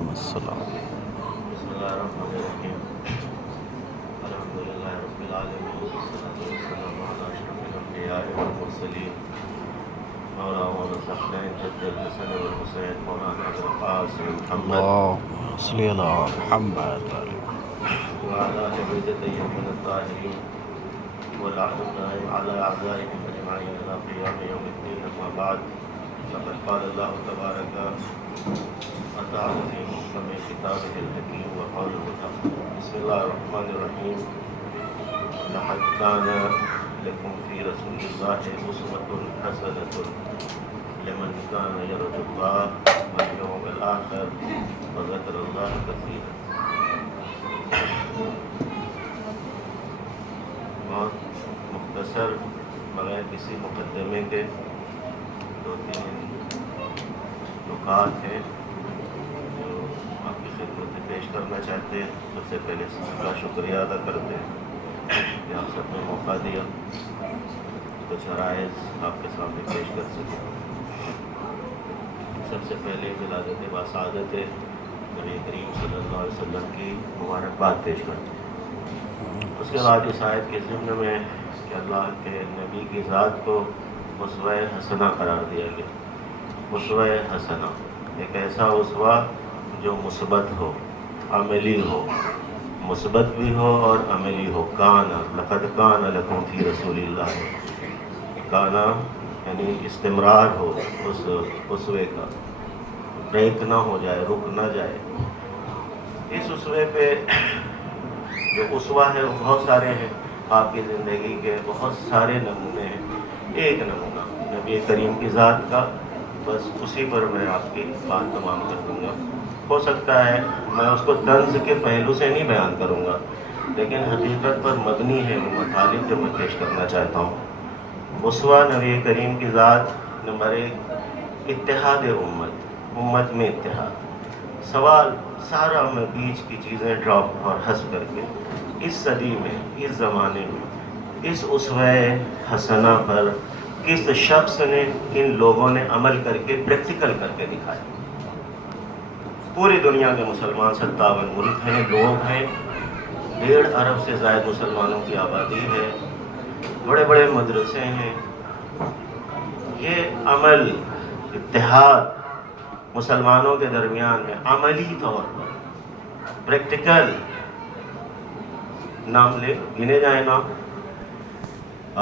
وعلیکم السلام. بسم اللہ الرحمن الرحیم. الحمد للہ رب العالمین والصلاۃ والسلام علی اشرف الانبیاء والمرسلین مولانا الثقلین جد الحسن والحسین مولانا ابو القاسم محمد اللهم صل على محمد وعلى آل بیت الطیبین الطاہرین ولعنة الله على أعدائهم أجمعين إلى قيام يوم الدين. أما بعد فقد قال الله تبارك وتعالى في محكم كتابه الحكيم وقوله الحق. بسم الله الرحمن الرحيم. لقد كان لكم في رسول الله أسوة حسنة لمن كان يرجو الله واليوم الآخر وذكر الله كثيرا. بہت مختصر بغیر کسی مقدمے کے دو تین نکات ہیں جو آپ کی خدمت میں پیش کرنا چاہتے ہیں. سب سے پہلے سب کا شکریہ ادا کرتے ہیں کہ آپ سب نے موقع دیا کچھ عرائض آپ کے سامنے پیش کر سکیں. سب سے پہلے ولادت باسعادت نبی کریم صلی اللہ علیہ وسلم کی مبارکباد پیش کرتے ہیں. اس کے بعد اس آیت کے ضمن میں کہ اللہ کے نبی کی ذات کو اسوہ حسنہ قرار دیا گیا. اسوہ حسنہ ایک ایسا اسوہ جو مثبت ہو، عملی ہو، مثبت بھی ہو اور عملی ہو. کانا لقد کان لکم فی رسول اللہ، کانا یعنی استمرار ہو اس اسوے کا، بریک نہ ہو جائے، رک نہ جائے. اس اسوے پہ جو اسوہ ہے وہ بہت سارے ہیں، آپ کی زندگی کے بہت سارے نمونے ہیں. ایک نمونہ نبی کریم کی ذات کا، بس اسی پر میں آپ کی بات تمام کر دوں گا. ہو سکتا ہے میں اس کو طنز کے پہلو سے نہیں بیان کروں گا، لیکن حقیقت پر مبنی ہے وہ مطالب جو میں پیش کرنا چاہتا ہوں. اسوہ نبی کریم کی ذات. نمبر ایک، اتحاد امت، امت میں اتحاد. سوال سارا میں بیچ کی چیزیں ڈراپ اور حذف کر کے اس صدی میں، اس زمانے میں اس اسوہ حسنہ پر کس شخص نے، ان لوگوں نے عمل کر کے پریکٹیکل کر کے دکھایا. پوری دنیا کے مسلمان 57 ملک ہیں، لوگ ہیں، 1.5 ارب سے زائد مسلمانوں کی آبادی ہے، بڑے بڑے مدرسے ہیں. یہ عمل، اتحاد مسلمانوں کے درمیان میں عملی طور پر پریکٹیکل، نام لے گنے جائیں نام،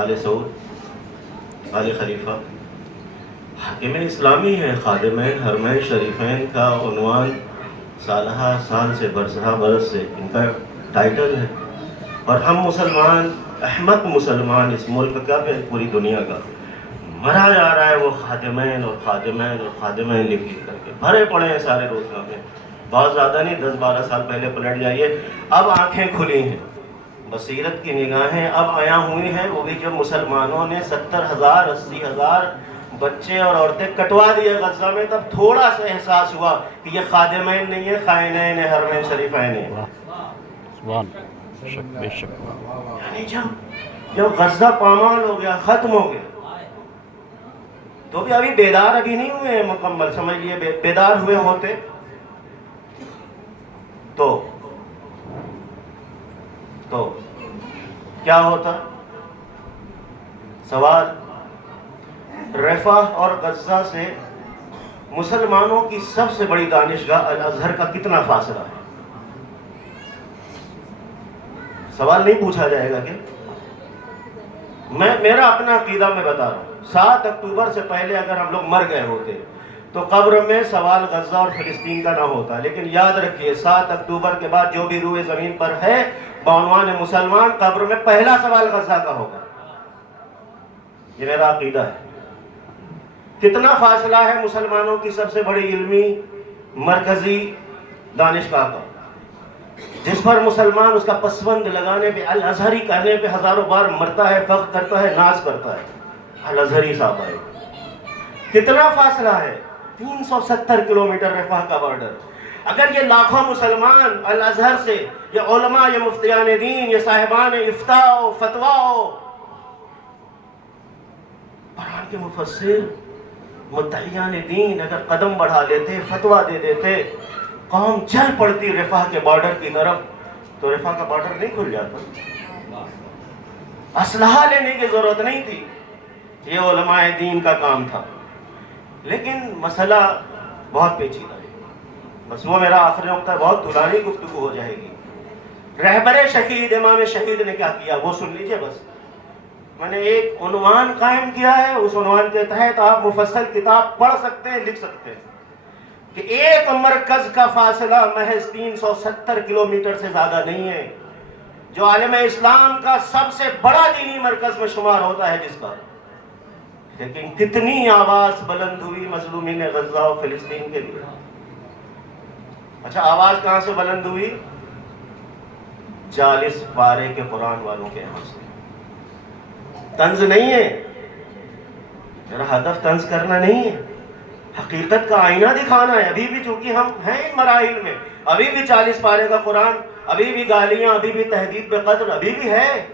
آل سعود، آل خلیفہ، حاکم اسلامی ہے، خادمین حرمین شریفین کا عنوان سالہ سال سے برسہ برس سے ان کا ٹائٹل ہے. اور ہم مسلمان، احمق مسلمان اس ملک کا، پوری دنیا کا، مرا جا رہا ہے وہ خادمین اور خادمین اور خادمین لکھ کر کے بھرے پڑے ہیں سارے روزنامے. بہت زیادہ نہیں، 10-12 سال پہلے پلٹ جائیے. اب آنکھیں کھلی ہیں، بصیرت کی نگاہیں اب عیاں ہوئی ہیں. وہ بھی جب مسلمانوں نے 70,000 80,000 بچے اور عورتیں کٹوا دیے غزہ میں، تب تھوڑا سا احساس ہوا کہ یہ خادمین نہیں ہے، خائنین ہے، حرمین شریفین ہے. بے شک. یعنی جب غزہ پامال ہو گیا، ختم ہو گیا، تو بھی ابھی بیدار ابھی نہیں ہوئے ہیں مکمل. سمجھ لیے بیدار ہوئے ہوتے تو کیا ہوتا. سوال، رفح اور غزہ سے مسلمانوں کی سب سے بڑی دانشگاہ الازہر کا کتنا فاصلہ ہے؟ سوال نہیں پوچھا جائے گا کہ میرا اپنا عقیدہ میں بتا رہا ہوں. 7 اکتوبر سے پہلے اگر ہم لوگ مر گئے ہوتے تو قبر میں سوال غزہ اور فلسطین کا نہ ہوتا. لیکن یاد رکھیے 7 اکتوبر کے بعد جو بھی روئے زمین پر ہے بعنوان مسلمان، قبر میں پہلا سوال غزہ کا ہوگا. یہ میرا عقیدہ ہے. کتنا فاصلہ ہے مسلمانوں کی سب سے بڑی علمی مرکزی دانشگاہ کا، جس پر مسلمان اس کا پسوند لگانے پہ، الازہری کہنے پہ ہزاروں بار مرتا ہے، فخر کرتا ہے، ناز کرتا ہے. الازہری صاحب آئے. کتنا فاصلہ ہے؟ 370 کلومیٹر رفح کا بارڈر. اگر یہ لاکھوں مسلمان الازہر سے، یہ علماء، یہ مفتیان دین، یہ صاحبان افتاء و فتویٰ، قرآن کے مفسر، مدعیان دین اگر قدم بڑھا لیتے، فتویٰ دے دیتے، قوم چل پڑتی رفح کے بارڈر کی طرف تو رفح کا بارڈر نہیں کھل جاتا. اسلحہ لینے کی ضرورت نہیں تھی، یہ علماء دین کا کام تھا. لیکن مسئلہ بہت پیچیدہ ہے. بس وہ میرا آخری نقطہ، بہت طولانی گفتگو ہو جائے گی. رہبر شہید امام شہید نے کیا کیا وہ سن لیجئے. بس میں نے ایک عنوان قائم کیا ہے، اس عنوان کے تحت آپ مفصل کتاب پڑھ سکتے ہیں، لکھ سکتے ہیں کہ ایک مرکز کا فاصلہ محض 370 کلومیٹر سے زیادہ نہیں ہے، جو عالم اسلام کا سب سے بڑا دینی مرکز میں شمار ہوتا ہے جس کا. لیکن کتنی آواز بلند ہوئی مظلومین غزہ و فلسطین کے لیے. اچھا آواز کہاں سے بلند ہوئی؟ 40 پارے کے قرآن والوں کے یہاں سے. طنز نہیں ہے، میرا ہدف طنز کرنا نہیں ہے، حقیقت کا آئینہ دکھانا ہے. ابھی بھی چونکہ ہم ہیں ان مراحل میں، ابھی بھی 40 پارے کا قرآن، ابھی بھی گالیاں، ابھی بھی تہذیب بے قدر ابھی بھی ہے.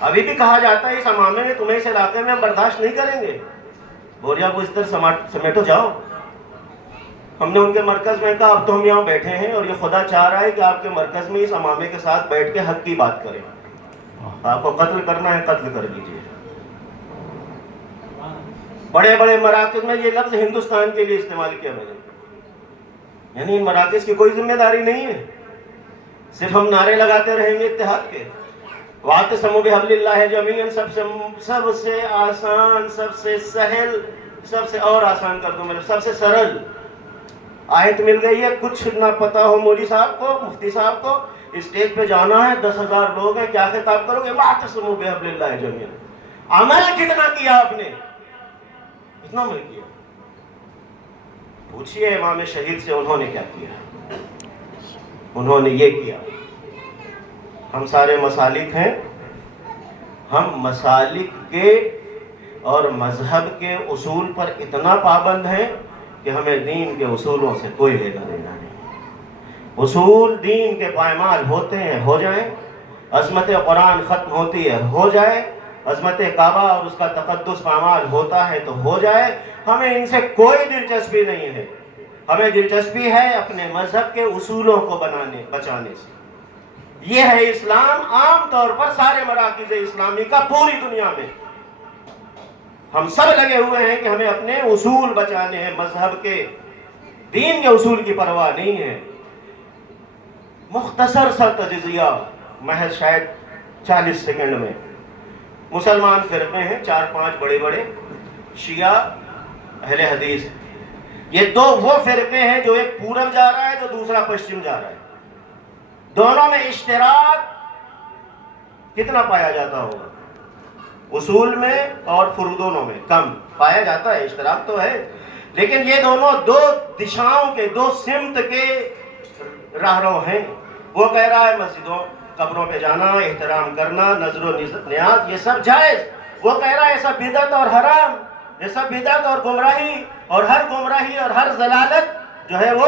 ابھی بھی کہا جاتا ہے اس امامے میں تمہیں اس علاقے میں ہم برداشت نہیں کریں گے، بوریا کو اس طرح سمیٹو جاؤ. ہم نے ان کے مرکز میں کہا اب تو ہم یہاں بیٹھے ہیں اور یہ خدا چاہ رہا ہے کہ آپ کے مرکز میں اس امامے کے ساتھ بیٹھ کے حق کی بات کریں. آپ کو قتل کرنا ہے قتل کر لیجیے. بڑے بڑے مراکز میں، یہ لفظ ہندوستان کے لیے استعمال کیا میں نے، یعنی ان مراکز کی کوئی ذمہ داری نہیں ہے، صرف ہم نعرے لگاتے رہیں گے اتحاد کے. واعتصموا بحبل اللہ جمیعا سب سے آسان، سب سے سہل، سب سے اور آسان کر دوں میرے، سب سے سرل آیت مل گئی ہے. کچھ نہ پتا ہو مولوی صاحب کو، مفتی صاحب کو، اسٹیج پہ جانا ہے، 10,000 لوگ ہیں، کیا خطاب کرو گے؟ واعتصموا بحبل اللہ جمیعا. عمل کتنا کیا آپ نے؟ کتنا عمل کیا؟ پوچھئے امام شہید سے انہوں نے کیا کیا. انہوں نے یہ کیا. ہم سارے مسالک ہیں، ہم مسالک کے اور مذہب کے اصول پر اتنا پابند ہیں کہ ہمیں دین کے اصولوں سے کوئی لینا دینا نہیں. اصول دین کے پائمال ہوتے ہیں، ہو جائیں. عظمت قرآن ختم ہوتی ہے، ہو جائے. عظمت کعبہ اور اس کا تقدس پامال ہوتا ہے تو ہو جائے. ہمیں ان سے کوئی دلچسپی نہیں ہے. ہمیں دلچسپی ہے اپنے مذہب کے اصولوں کو بچانے سے. یہ ہے اسلام. عام طور پر سارے مراکز اسلامی کا پوری دنیا میں ہم سب لگے ہوئے ہیں کہ ہمیں اپنے اصول بچانے ہیں. مذہب کے، دین کے اصول کی پرواہ نہیں ہے. مختصر سا تجزیہ محض شاید 40 سیکنڈ میں. مسلمان فرقے ہیں 4-5 بڑے بڑے، شیعہ، اہل حدیث. یہ دو وہ فرقے ہیں جو ایک پورب جا رہا ہے تو دوسرا پشچم جا رہا ہے. دونوں میں اشتراک کتنا پایا جاتا ہوگا؟ اصول میں اور فروع میں کم پایا جاتا ہے. اشتراک تو ہے، لیکن یہ دونوں دو دشاؤں کے، دو سمت کے راہرو ہیں. وہ کہہ رہا ہے مسجدوں قبروں پہ جانا، احترام کرنا، نظر و نیاز یہ سب جائز. وہ کہہ رہا ہے یہ سب بدعت اور حرام، یہ سب بدعت اور گمراہی، اور ہر گمراہی اور ہر ضلالت جو ہے وہ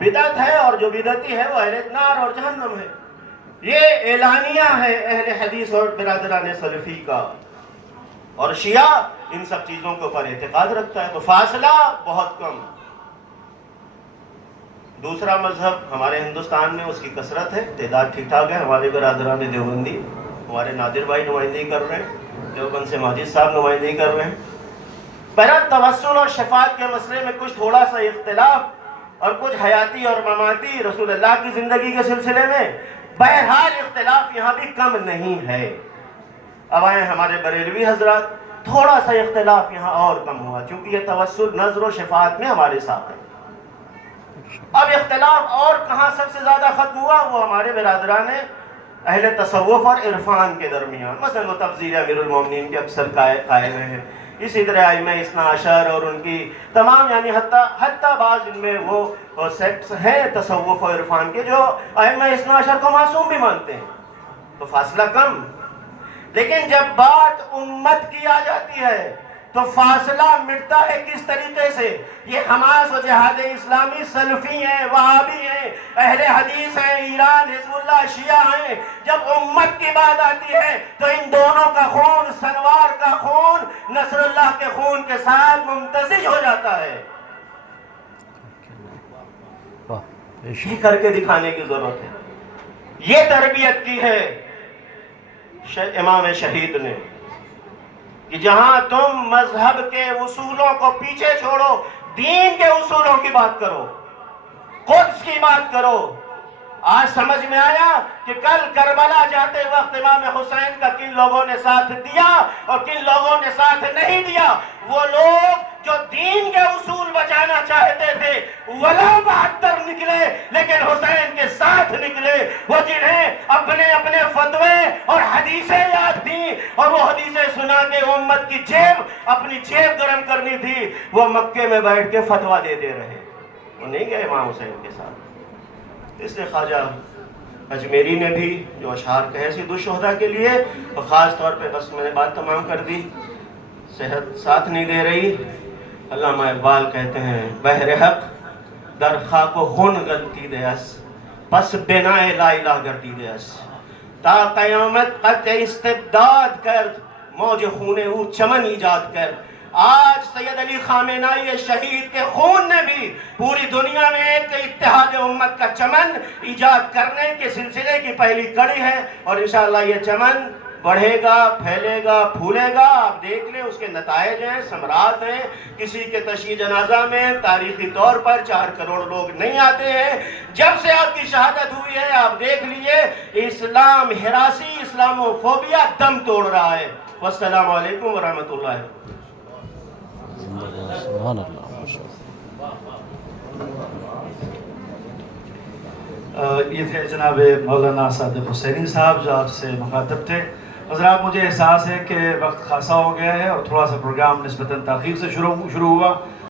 بدعت ہے، اور جو بدعتی ہے وہ اہل نار اور جہنم ہے. یہ اعلانیہ ہے اہل حدیث اور برادران سلفی کا. اور شیعہ ان سب چیزوں کے اوپر اعتقاد رکھتا ہے. تو فاصلہ بہت کم. دوسرا مذہب ہمارے ہندوستان میں اس کی کثرت ہے، تعداد ٹھیک ٹھاک ہے. ہمارے برادران دیوبندی، ہمارے نادر بھائی نمائندگی کر رہے ہیں، دیوبند سے ماجد صاحب نمائندگی کر رہے ہیں. بہرحال توسل اور شفاعت کے مسئلے میں کچھ تھوڑا سا اختلاف اور کچھ حیاتی اور مماتی رسول اللہ کی زندگی کے سلسلے میں بہرحال اختلاف یہاں بھی کم نہیں ہے. اب آئے ہمارے بریلوی حضرات، تھوڑا سا اختلاف یہاں اور کم ہوا چونکہ یہ توسل نظر و شفاعت میں ہمارے ساتھ ہے. اب اختلاف اور کہاں سب سے زیادہ ختم ہوا؟ وہ ہمارے برادران اہل تصوف اور عرفان کے درمیان. مثلا وہ تفضیل امیر المومنین کے اکثر قائل ہیں. اسی طرح ائمہ اثنا عشر اور ان کی تمام، یعنی حتیٰ بعض ان میں وہ سیکٹس ہیں تصوف اور عرفان کے جو ائمہ اثنا عشر کو معصوم بھی مانتے ہیں. تو فاصلہ کم. لیکن جب بات امت کی آ جاتی ہے تو فاصلہ مٹتا ہے کس طریقے سے؟ یہ حماس و جہاد اسلامی سلفی ہیں، وہابی ہیں، اہل حدیث ہیں، ایران، حزب اللہ، شیعہ ہیں. جب امت کی بات آتی ہے تو ان دونوں کا خون، سنوار کا خون نصر اللہ کے خون کے ساتھ ممتزج ہو جاتا ہے. یہ کر کے دکھانے کی ضرورت ہے۔ یہ تربیت کی ہے امام شہید نے کہ جہاں تم مذہب کے اصولوں کو پیچھے چھوڑو، دین کے اصولوں کی بات کرو، قدس کی بات کرو۔ آج سمجھ میں آیا کہ کل کربلا جاتے وقت امام حسین کا کن لوگوں نے ساتھ دیا اور کن لوگوں نے ساتھ نہیں دیا۔ وہ لوگ جو دین کے اصول بچانا چاہتے تھے ولا 72 نکلے لیکن حسین کے ساتھ نکلے، وہ جنہیں اپنے اپنے فتوے اور حدیثیں یاد تھیں اور وہ حدیثیں سنا کے امت کی اپنی جیب گرم کرنی تھی، وہ مکے میں بیٹھ کے فتویٰ دیتے رہے، وہ نہیں گئے امام حسین کے ساتھ۔ اس لیے خواجہ اجمیری نے بھی جو اشعار کہے سید الشہداء کے لیے، اور خاص طور پہ بس میں نے بات تمام کر دی، صحت ساتھ نہیں دے رہی۔ علامہ اقبال کہتے ہیں بحر حق در خاک و خون گلتی دیس پس بنا لا الہ گردی دیس تا قیامت قطع استبداد کرد موج خون او چمن ایجاد کرد۔ آج سید علی خامنہئی شہید کے خون نے بھی پوری دنیا میں ایک اتحاد امت کا چمن ایجاد کرنے کے سلسلے کی پہلی کڑی ہے، اور انشاءاللہ یہ چمن بڑھے گا، پھیلے گا، پھولے گا۔ آپ دیکھ لیں اس کے نتائج ہیں، ثمرات ہیں۔ کسی کے تشییع جنازہ میں تاریخی طور پر 4 کروڑ لوگ نہیں آتے ہیں۔ جب سے آپ کی شہادت ہوئی ہے آپ دیکھ لیجئے اسلام ہراسی، اسلامو فوبیا دم توڑ رہا ہے۔ والسلام علیکم ورحمۃ اللہ۔ سبحان اللہ، ماشاء اللہ۔ یہ تھے جناب مولانا صادق حسینی صاحب جو آپ سے مخاطب تھے۔ حضرات مجھے احساس ہے کہ وقت خاصا ہو گیا ہے اور تھوڑا سا پروگرام نسبتاً تاخیر سے شروع ہوا۔